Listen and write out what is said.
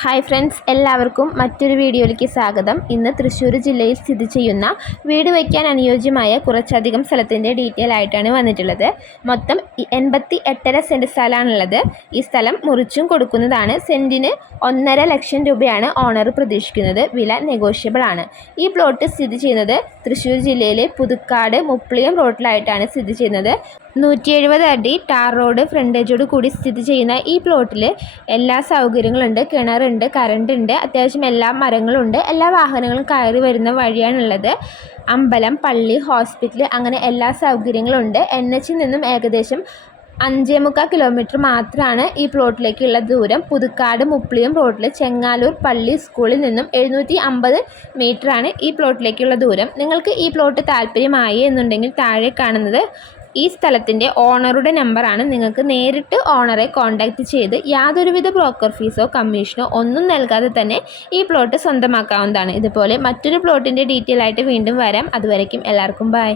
Hi friends എല്ലാവർക്കും മറ്റൊരു വീഡിയോയിലേക്ക് സ്വാഗതം. ഇന്ന് തൃശ്ശൂർ ജില്ലയിൽ സ്ഥിതി ചെയ്യുന്ന വീട് വയ്ക്കാൻ അനുയോജ്യമായ കുറച്ചധികം സ്ഥലത്തിന്റെ ഡീറ്റെയിൽ ആയിട്ടാണ് വന്നിട്ടുള്ളത്. മൊത്തം എൺപത്തി എട്ടര സെന്റ് സ്ഥലമാണുള്ളത്. ഈ സ്ഥലം മുറിച്ചും കൊടുക്കുന്നതാണ്. സെന്റിന് ഒന്നര ലക്ഷം രൂപയാണ് ഓണർ പ്രതീക്ഷിക്കുന്നത്. വില നെഗോഷ്യബിൾ ആണ്. ഈ പ്ലോട്ട് സ്ഥിതി ചെയ്യുന്നത് തൃശ്ശൂർ ജില്ലയിലെ പുതുക്കാട് മുപ്ലിയം റോഡിലായിട്ടാണ് സ്ഥിതി ചെയ്യുന്നത്. നൂറ്റി എഴുപത് അടി ടാർ റോഡ് ഫ്രണ്ടേജോട് കൂടി സ്ഥിതി ചെയ്യുന്ന ഈ പ്ലോട്ടിൽ എല്ലാ സൗകര്യങ്ങളുണ്ട്. കിണറുണ്ട് കറണ്ട് ഉണ്ട് അത്യാവശ്യം എല്ലാ മരങ്ങളുണ്ട്. എല്ലാ വാഹനങ്ങളും കയറി വരുന്ന വഴിയാണുള്ളത്. അമ്പലം പള്ളി ഹോസ്പിറ്റൽ അങ്ങനെ എല്ലാ സൗകര്യങ്ങളുണ്ട്. എൻ എച്ചിൽ നിന്നും ഏകദേശം അഞ്ചേ മുക്കാൽ കിലോമീറ്റർ മാത്രമാണ് ഈ പ്ലോട്ടിലേക്കുള്ള ദൂരം. പുതുക്കാട് മുപ്ലിയം റോഡിൽ ചെങ്ങാലൂർ പള്ളി സ്കൂളിൽ നിന്നും എഴുന്നൂറ്റി അമ്പത് മീറ്ററാണ് ഈ പ്ലോട്ടിലേക്കുള്ള ദൂരം. നിങ്ങൾക്ക് ഈ പ്ലോട്ട് താല്പര്യമായി എന്നുണ്ടെങ്കിൽ താഴെ കാണുന്നത് ഈ സ്ഥലത്തിന്റെ ഓണറുടെ നമ്പറാണ് നിങ്ങൾക്ക് നേരിട്ട് ഓണറെ കോൺടാക്റ്റ് ചെയ്ത് യാതൊരുവിധ ബ്രോക്കർ ഫീസോ കമ്മീഷനോ ഒന്നും നൽകാതെ തന്നെ ഈ പ്ലോട്ട് സ്വന്തമാക്കാവുന്നതാണ്. ഇതുപോലെ മറ്റൊരു പ്ലോട്ടിന്റെ ഡീറ്റെയിൽ ആയിട്ട് വീണ്ടും വരാം. അതുവരയ്ക്കും എല്ലാവർക്കും ബൈ